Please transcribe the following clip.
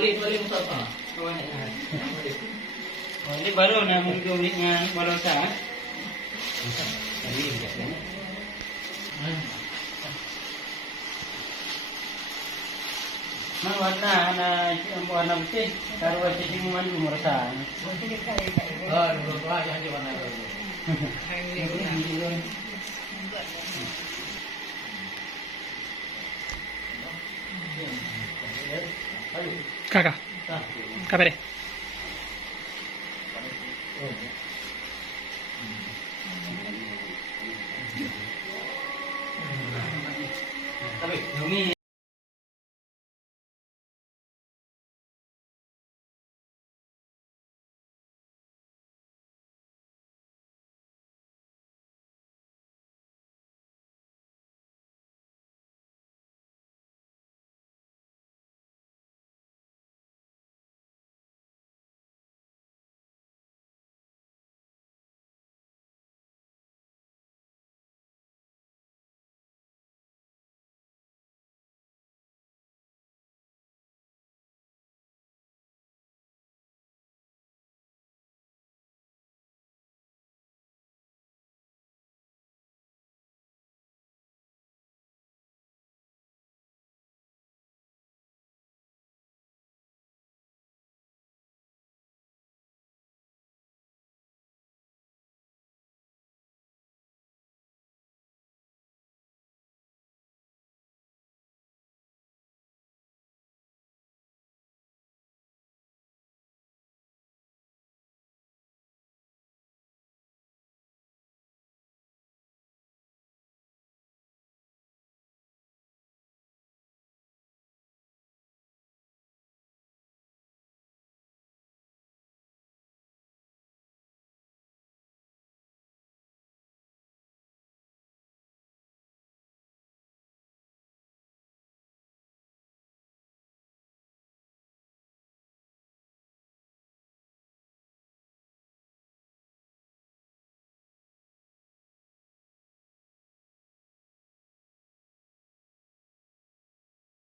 balik mo apa? Oh, ini baru nak unik-uniknya baru sah. Tadi biasanya. Mang warna putih, taruh aja di mandu merasa. Oh, dulu yang di warna dulu. Kakak, kabar deh. Tapi, ini